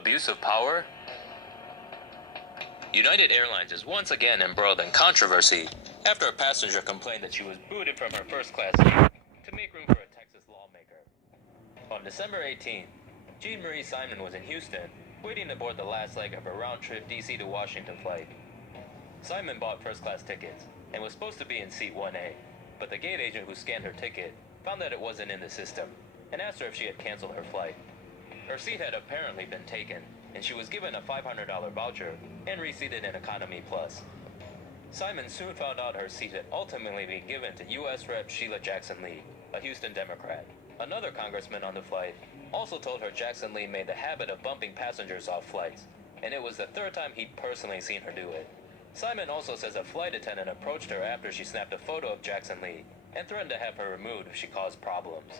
Abuse of power? United Airlines is once again embroiled in controversy after a passenger complained that she was booted from her first-class seat to make room for a Texas lawmaker. On December 18th, Jean Marie Simon was in Houston, waiting to board the last leg of her round-trip D.C. to Washington flight. Simon bought first-class tickets and was supposed to be in seat 1A, but the gate agent who scanned her ticket found that it wasn't in the system and asked her if she had canceled her flight. Her seat had apparently been taken, and she was given a $500 voucher and reseated in Economy Plus. Simon soon found out her seat had ultimately been given to U.S. Rep. Sheila Jackson Lee, a Houston Democrat. Another congressman on the flight also told her Jackson Lee made the habit of bumping passengers off flights, and it was the third time he'd personally seen her do it. Simon also says a flight attendant approached her after she snapped a photo of Jackson Lee and threatened to have her removed if she caused problems.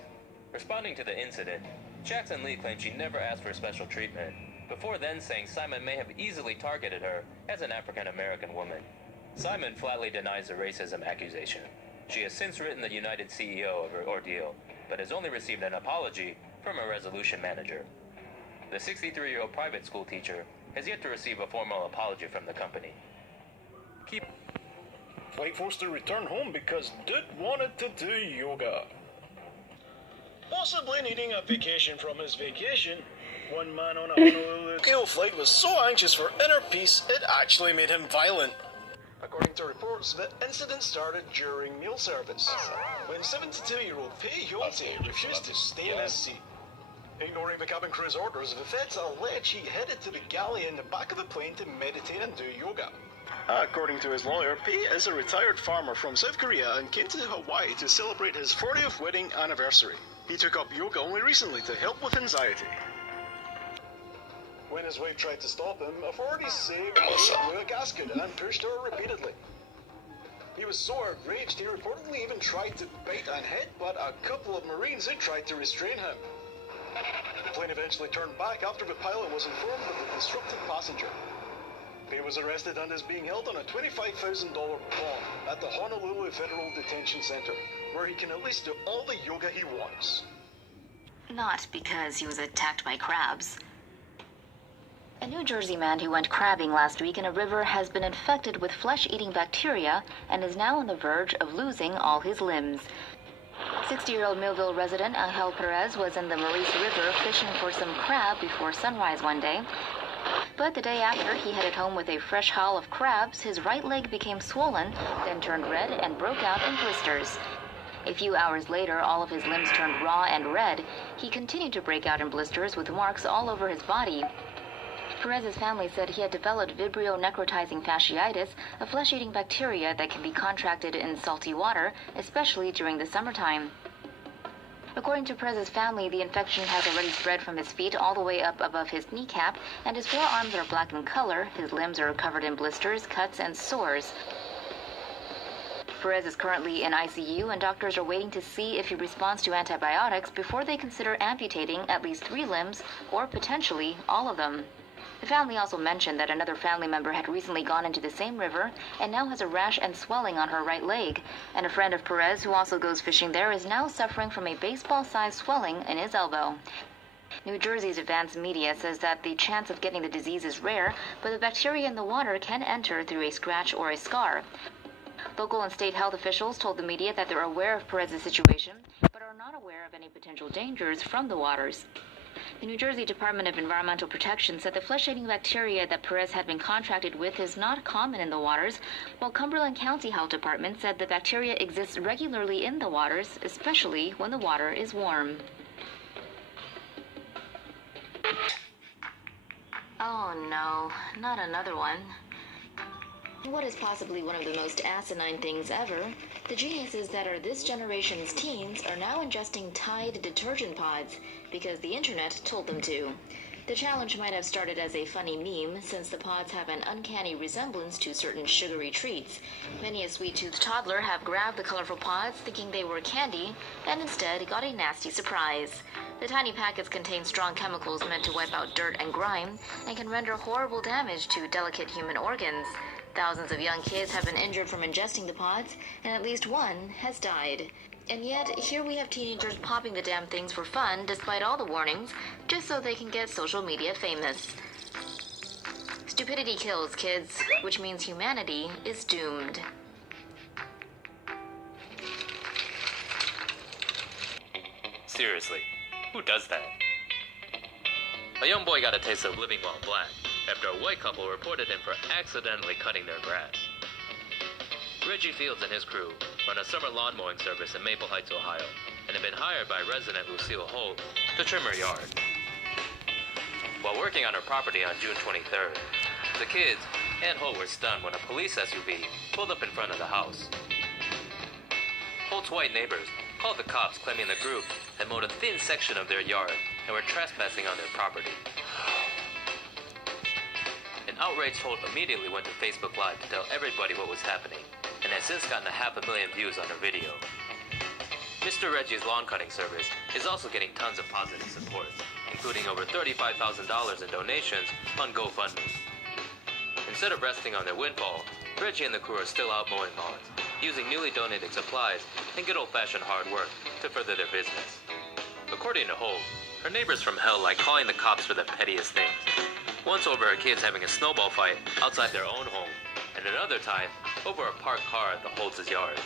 Responding to the incident, Jackson Lee claimed she never asked for special treatment, before then saying Simon may have easily targeted her as an African-American woman. Simon flatly denies the racism accusation. She has since written the United CEO of her ordeal, but has only received an apology from a resolution manager. The 63-year-old private school teacher has yet to receive a formal apology from the company. Flight forced to return home because dude wanted to do yoga. Possibly needing a vacation from his vacation, one man on a Honolulu Tokyo flight was so anxious for inner peace it actually made him violent. According to reports, the incident started during meal service, when 72-year-old Pei Hyun-tae refused to stay in his seat. Ignoring the cabin crew's orders, the feds allege he headed to the galley in the back of the plane to meditate and do yoga. According to his lawyer, Pei is a retired farmer from South Korea and came to Hawaii to celebrate his 40th wedding anniversary. He took up yoga only recently to help with anxiety. When his wife tried to stop him, authorities say he blew a gasket and pushed her repeatedly. He was so outraged he reportedly even tried to bite and headbutt a couple of Marines who tried to restrain him. The plane eventually turned back after the pilot was informed of the disrupted passenger. Pei was arrested and is being held on a $25,000 bond at the Honolulu Federal Detention Center, where he can at least do all the yoga he wants. Not because he was attacked by crabs. A New Jersey man who went crabbing last week in a river has been infected with flesh-eating bacteria and is now on the verge of losing all his limbs. 60-year-old Millville resident Angel Perez was in the Maurice River fishing for some crab before sunrise one day. But the day after he headed home with a fresh haul of crabs, his right leg became swollen, then turned red and broke out in blisters. A few hours later, all of his limbs turned raw and red. He continued to break out in blisters with marks all over his body. Perez's family said he had developed Vibrio necrotizing fasciitis, a flesh-eating bacteria that can be contracted in salty water, especially during the summertime. According to Perez's family, the infection has already spread from his feet all the way up above his kneecap, and his forearms are black in color. His limbs are covered in blisters, cuts, and sores. Perez is currently in ICU, and doctors are waiting to see if he responds to antibiotics before they consider amputating at least 3 limbs, or potentially all of them. The family also mentioned that another family member had recently gone into the same river and now has a rash and swelling on her right leg. And a friend of Perez, who also goes fishing there, is now suffering from a baseball-sized swelling in his elbow. New Jersey's advanced media says that the chance of getting the disease is rare, but the bacteria in the water can enter through a scratch or a scar. Local and state health officials told the media that they're aware of Perez's situation, but are not aware of any potential dangers from the waters. The New Jersey Department of Environmental Protection said the flesh-eating bacteria that Perez had been contracted with is not common in the waters, while Cumberland County Health Department said the bacteria exists regularly in the waters, especially when the water is warm. Oh no, not another one. What is possibly one of the most asinine things ever, the geniuses that are this generation's teens are now ingesting Tide detergent pods because the internet told them to. The challenge might have started as a funny meme, since the pods have an uncanny resemblance to certain sugary treats. Many a sweet-toothed toddler have grabbed the colorful pods thinking they were candy, and instead got a nasty surprise. The tiny packets contain strong chemicals meant to wipe out dirt and grime, and can render horrible damage to delicate human organs. Thousands of young kids have been injured from ingesting the pods, and at least one has died. And yet, here we have teenagers popping the damn things for fun, despite all the warnings, just so they can get social media famous. Stupidity kills, kids, which means humanity is doomed. Seriously, who does that? A young boy got a taste of living while black after a white couple reported him for accidentally cutting their grass. Reggie Fields and his crew run a summer lawn mowing service in Maple Heights, Ohio, and have been hired by resident Lucille Holt to trim her yard. While working on her property on June 23rd, the kids and Holt were stunned when a police SUV pulled up in front of the house. Holt's white neighbors called the cops, claiming the group had mowed a thin section of their yard and were trespassing on their property. An outraged Holt immediately went to Facebook Live to tell everybody what was happening, and has since gotten 500,000 views on her video. Mr. Reggie's lawn cutting service is also getting tons of positive support, including over $35,000 in donations on GoFundMe. Instead of resting on their windfall, Reggie and the crew are still out mowing lawns, using newly donated supplies and good old-fashioned hard work to further their business. According to Holt, her neighbors from hell like calling the cops for the pettiest things. Once over her kids having a snowball fight outside their own home, and another time over a parked car at the Holt's yard.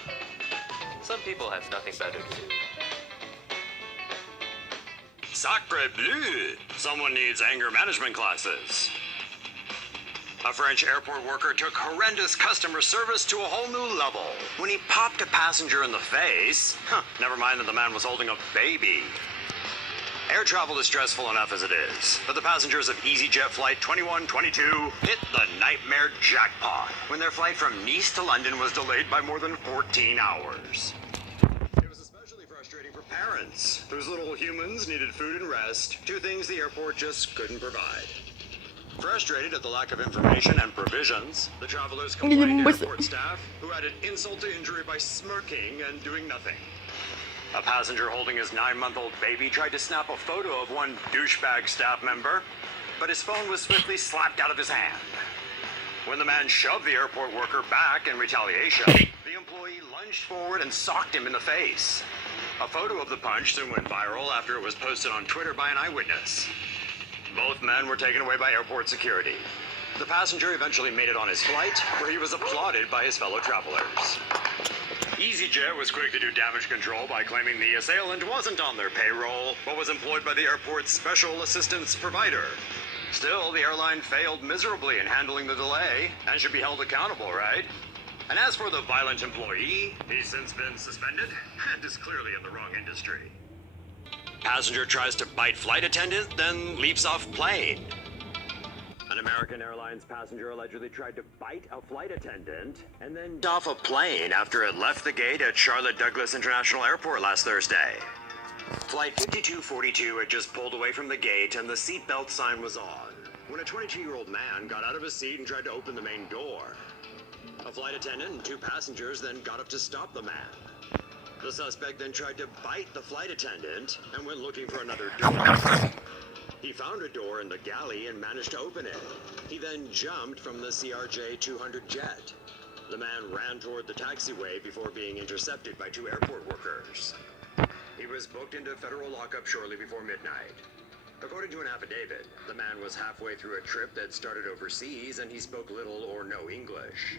Some people have nothing better to do. Sacre bleu! Someone needs anger management classes. A French airport worker took horrendous customer service to a whole new level when he popped a passenger in the face. Never mind that the man was holding a baby. Air travel is stressful enough as it is, but the passengers of EasyJet Flight 2122 hit the nightmare jackpot when their flight from Nice to London was delayed by more than 14 hours. It was especially frustrating for parents, whose little humans needed food and rest, two things the airport just couldn't provide. Frustrated at the lack of information and provisions, the travelers complained to airport staff, who added insult to injury by smirking and doing nothing. A passenger holding his 9-month-old baby tried to snap a photo of one douchebag staff member, but his phone was swiftly slapped out of his hand. When the man shoved the airport worker back in retaliation, the employee lunged forward and socked him in the face. A photo of the punch soon went viral after it was posted on Twitter by an eyewitness. Both men were taken away by airport security. The passenger eventually made it on his flight, where he was applauded by his fellow travelers. EasyJet was quick to do damage control by claiming the assailant wasn't on their payroll, but was employed by the airport's special assistance provider. Still, the airline failed miserably in handling the delay, and should be held accountable, right? And as for the violent employee, he's since been suspended, and is clearly in the wrong industry. Passenger tries to bite flight attendant, then leaps off plane. An American Airlines passenger allegedly tried to bite a flight attendant and then off a plane after it left the gate at Charlotte Douglas International Airport last Thursday. Flight 5242 had just pulled away from the gate and the seatbelt sign was on when a 22-year-old man got out of his seat and tried to open the main door. A flight attendant and two passengers then got up to stop the man. The suspect then tried to bite the flight attendant and went looking for another door. He found a door in the galley and managed to open it. He then jumped from the CRJ-200 jet. The man ran toward the taxiway before being intercepted by two airport workers. He was booked into federal lockup shortly before midnight. According to an affidavit, the man was halfway through a trip that started overseas and he spoke little or no English.